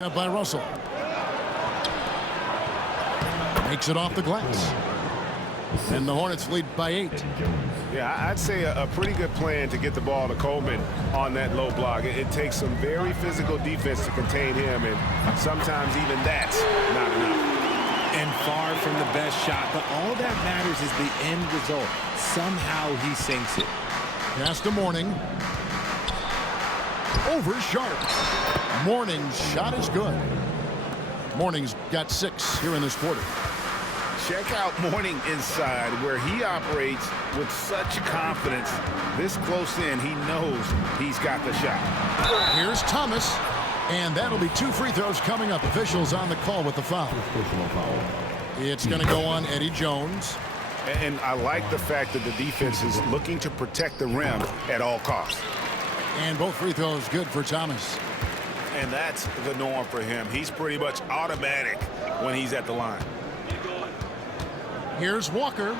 By Russell. Makes it off the glass. And the Hornets lead by 8. Yeah, I'd say a pretty good plan to get the ball to Coleman on that low block. It takes some very physical defense to contain him, and sometimes even that's not enough. And far from the best shot, but all that matters is the end result. Somehow he sinks it. Pass to Mourning. Over Sharp. Mourning's shot is good. Mourning's got 6 here in this quarter. Check out Mourning inside, where he operates with such confidence. This close in, he knows he's got the shot. Here's Thomas, and that'll be 2 free throws coming up. Officials on the call with the foul. It's going to go on Eddie Jones. And I like the fact that the defense is looking to protect the rim at all costs. And both free throws good for Thomas. And that's the norm for him. He's pretty much automatic when he's at the line. Here's Walker.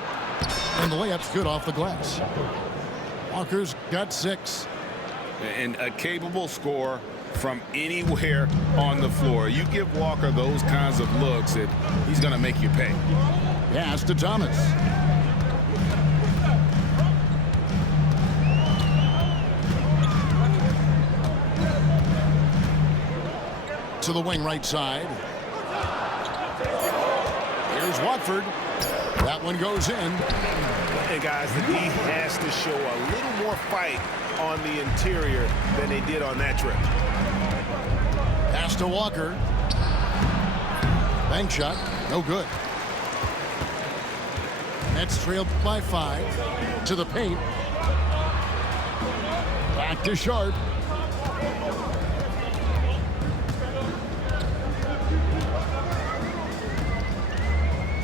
And the layup's good off the glass. Walker's got 6. And a capable scorer from anywhere on the floor. You give Walker those kinds of looks, and he's going to make you pay. Pass to Thomas. To the wing right side. Here's Watford. That one goes in. Hey, guys, the D has to show a little more fight on the interior than they did on that trip. Pass to Walker. Bank shot. No good. Nets trailed by 5. To the paint. Back to Sharp.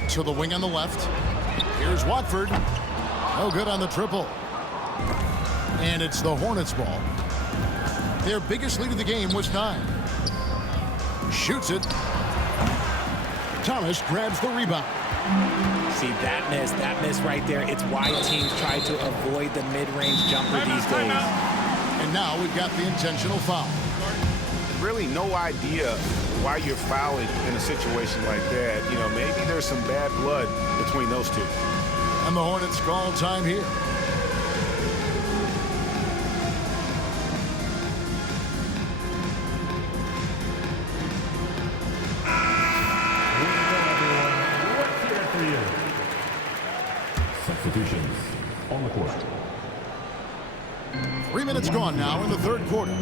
To the wing on the left. Here's Watford. No good on the triple. And it's the Hornets ball. Their biggest lead of the game was 9. Shoots it. Thomas grabs the rebound. See, that miss right there. It's why teams try to avoid the mid-range jumper these days. And now we've got the intentional foul. Really no idea why you're fouling in a situation like that. You know, maybe there's some bad blood between those two. And the Hornets call time here. Substitutions on the court. 3 minutes gone now in the third quarter.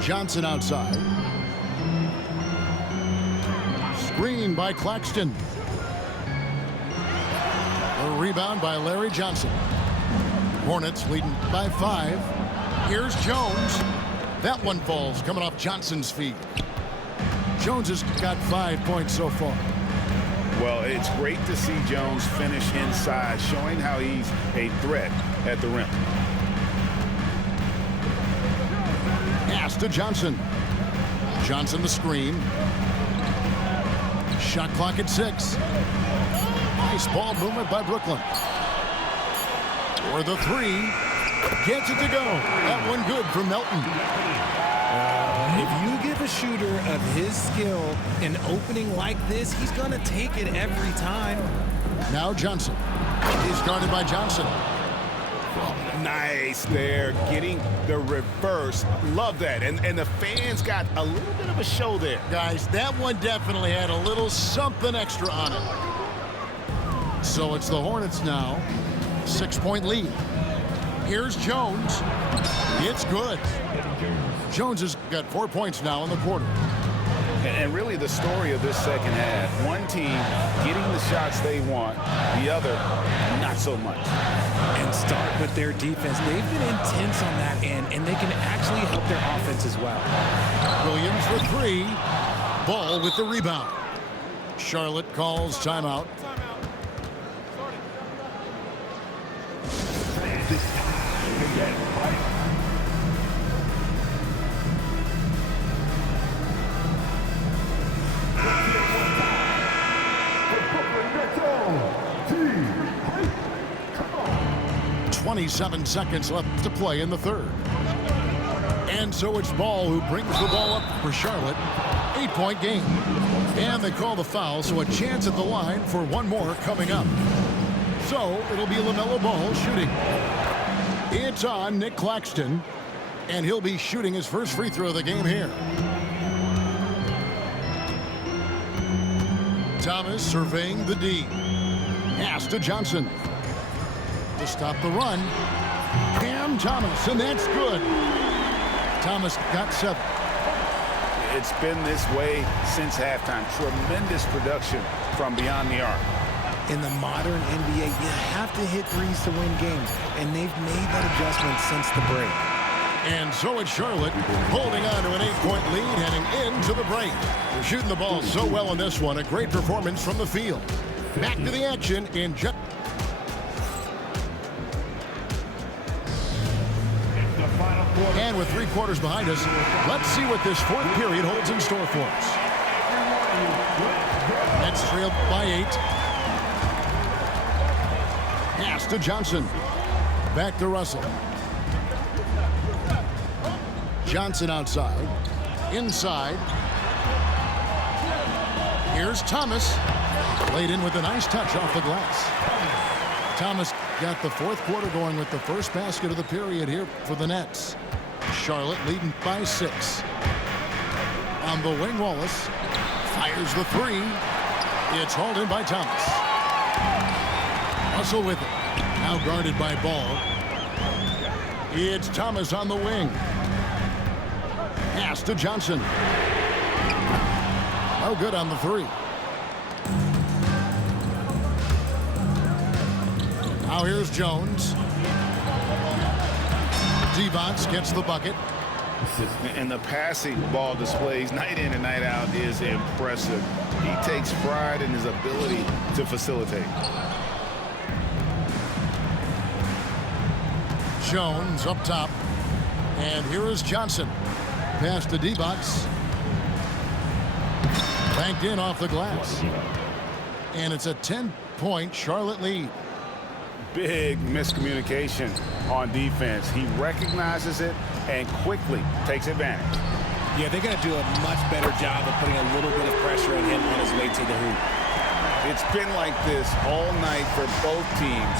Johnson outside. Screen by Claxton. A rebound by Larry Johnson. Hornets leading by 5. Here's Jones. That one falls coming off Johnson's feet. Jones has got 5 points so far. Well, it's great to see Jones finish inside, showing how he's a threat at the rim. Pass to Johnson. Johnson the screen. Shot clock at 6. Nice ball movement by Brooklyn. For the 3. Gets it to go. That one good for Melton. If you give a shooter of his skill an opening like this, he's going to take it every time. Now Johnson. He's guarded by Johnson. Nice there, getting the reverse. Love that. And the fans got a little bit of a show there. Guys, that one definitely had a little something extra on it. So it's the Hornets now. 6-point lead. Here's Jones. It's good. Jones has got 4 points now in the quarter. And really the story of this second half, one team getting the shots they want, the other not so much. And start with their defense. They've been intense on that end, and they can actually help their offense as well. Williams for 3. Ball with the rebound. Charlotte calls timeout. Come on. 27 seconds left to play in the third. And so it's Ball who brings the ball up for Charlotte. 8-point game. And they call the foul, so a chance at the line for one more coming up. So it'll be LaMelo Ball shooting. It's on Nick Claxton, and he'll be shooting his first free throw of the game here. Thomas surveying the D. Pass to Johnson. To stop the run. Cam Thomas, and that's good. Thomas got 7. It's been this way since halftime. Tremendous production from beyond the arc. In the modern NBA, you have to hit threes to win games, and they've made that adjustment since the break. And so it's Charlotte holding on to an 8-point lead heading into the break. They're shooting the ball so well in this one. A great performance from the field. Back to the action in just... And with 3 quarters behind us, let's see what this fourth period holds in store for us. Nets trailed by 8. Pass to Johnson. Back to Russell. Johnson outside. Inside. Here's Thomas. Laid in with a nice touch off the glass. Thomas got the fourth quarter going with the first basket of the period here for the Nets. Charlotte leading by 6. On the wing, Wallace fires the 3. It's hauled in by Thomas. Russell with it. Now guarded by Ball. It's Thomas on the wing. Pass to Johnson. No good on the 3. Now here's Jones. Devonts gets the bucket. And the passing ball displays night in and night out is impressive. He takes pride in his ability to facilitate. Jones up top. And here is Johnson. Pass to Devonts. Banked in off the glass. And it's a 10-point Charlotte lead. Big miscommunication on defense. He recognizes it and quickly takes advantage. Yeah, they're going to do a much better job of putting a little bit of pressure on him on his way to the hoop. It's been like this all night for both teams.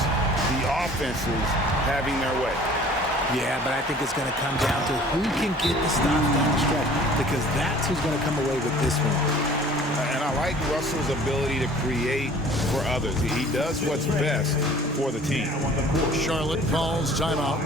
The offenses having their way. Yeah, but I think it's going to come down to who can get the stops down the stretch, because that's who's going to come away with this one. And I like Russell's ability to create for others. He does what's best for the team. Charlotte calls timeout.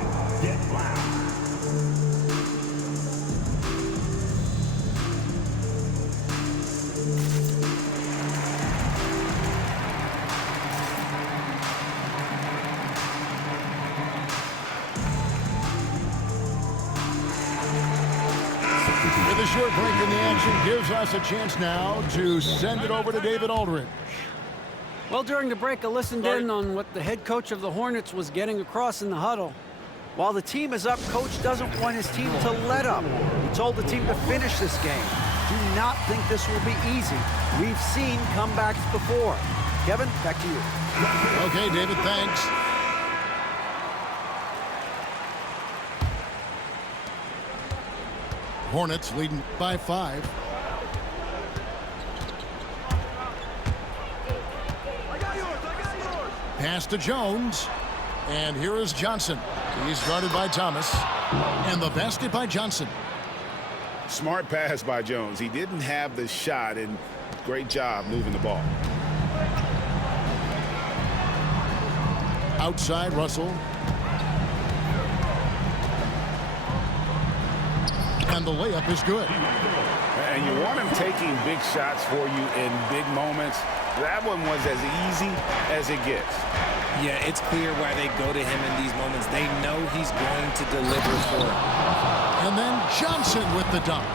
With a short break in the action gives us a chance now to send it over to David Aldridge. Well, during the break, I listened in on what the head coach of the Hornets was getting across in the huddle. While the team is up, coach doesn't want his team to let up. He told the team to finish this game. Do not think this will be easy. We've seen comebacks before. Kevin, back to you. Okay, David, thanks. Hornets leading by 5. Pass to Jones. And here is Johnson. He's guarded by Thomas. And the basket by Johnson. Smart pass by Jones. He didn't have the shot, and great job moving the ball. Outside, Russell. And the layup is good. And you want him taking big shots for you in big moments. That one was as easy as it gets. Yeah, it's clear why they go to him in these moments. They know he's going to deliver for them. And then Johnson with the dunk.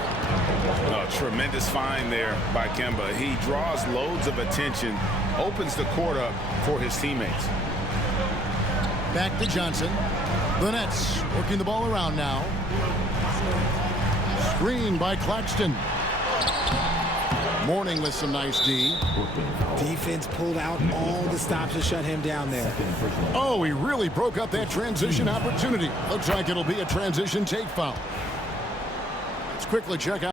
A tremendous find there by Kemba. He draws loads of attention, opens the court up for his teammates. Back to Johnson. The Nets working the ball around now. Screen by Claxton. Mourning with some nice D. Defense pulled out all the stops to shut him down there. Oh, he really broke up that transition opportunity. Looks like it'll be a transition take foul. quickly check out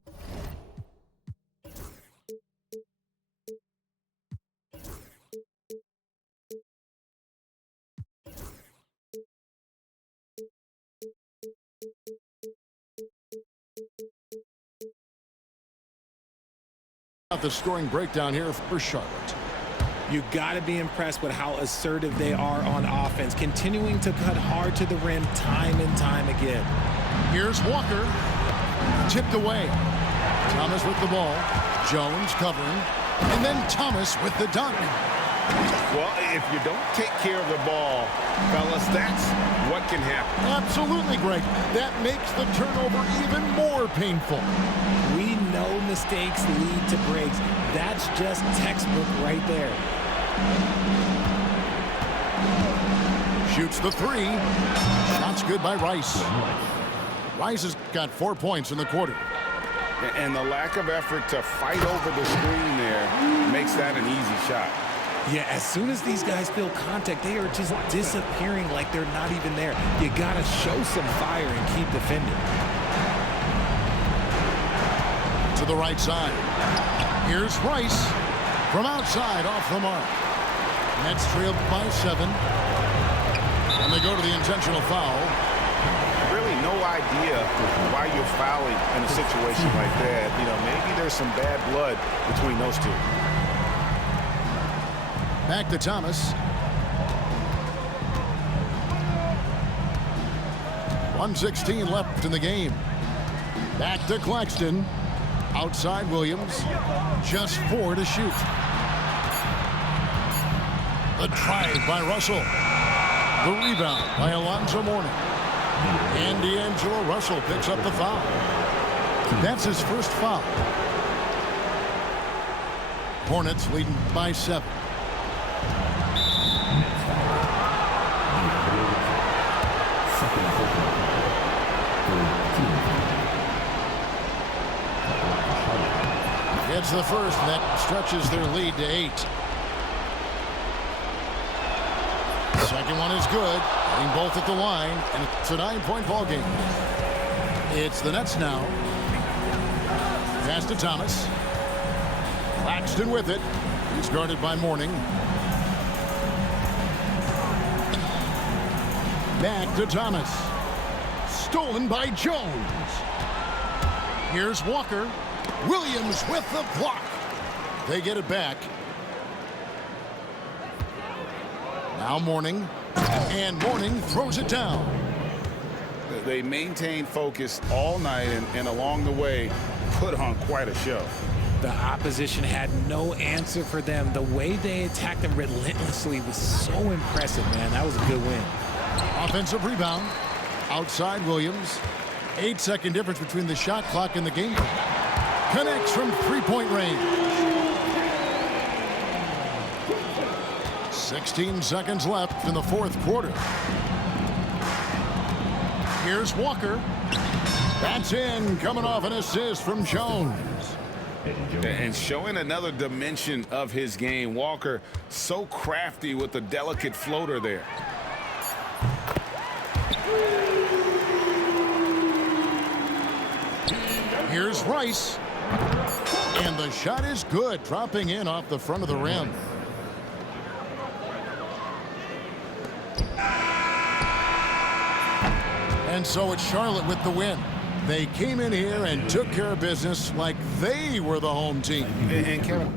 the scoring breakdown here for Charlotte. You got to be impressed with how assertive they are on offense, continuing to cut hard to the rim time and time again. Here's Walker. Tipped away. Thomas with the ball. Jones covering. And then Thomas with the dunk. Well, if you don't take care of the ball, fellas, that's what can happen. Absolutely, Greg. That makes the turnover even more painful. We know mistakes lead to breaks. That's just textbook right there. Shoots the three. Shot's good by Rice. Rice has got 4 points in the quarter. And the lack of effort to fight over the screen there makes that an easy shot. Yeah, as soon as these guys feel contact, they are just disappearing like they're not even there. You got to show some fire and keep defending. To the right side. Here's Rice from outside off the mark. Nets trailed by 7. And they go to the intentional foul. Really no idea why you're fouling in a situation like that. You know, maybe there's some bad blood between those two. Back to Thomas. 1:16 left in the game. Back to Claxton. Outside Williams. Just 4 to shoot. The drive by Russell. The rebound by Alonzo Mourning. And D'Angelo Russell picks up the foul. That's his first foul. Hornets leading by 7. It's the first, and that stretches their lead to 8. Second one is good. Getting both at the line, and it's a 9-point ball game. It's the Nets now. Pass to Thomas. Claxton with it. He's guarded by Mourning. Back to Thomas. Stolen by Jones. Here's Walker. Williams with the block. They get it back. Now Mourning. And Mourning throws it down. They maintained focus all night and along the way put on quite a show. The opposition had no answer for them. The way they attacked them relentlessly was so impressive, man. That was a good win. Offensive rebound. Outside Williams. 8-second difference between the shot clock and the game clock. Connects from 3-point range. 16 seconds left in the fourth quarter. Here's Walker. That's in, coming off an assist from Jones. And showing another dimension of his game. Walker so crafty with the delicate floater there. Here's Rice. And the shot is good, dropping in off the front of the rim. And so it's Charlotte with the win. They came in here and took care of business like they were the home team. And Kevin,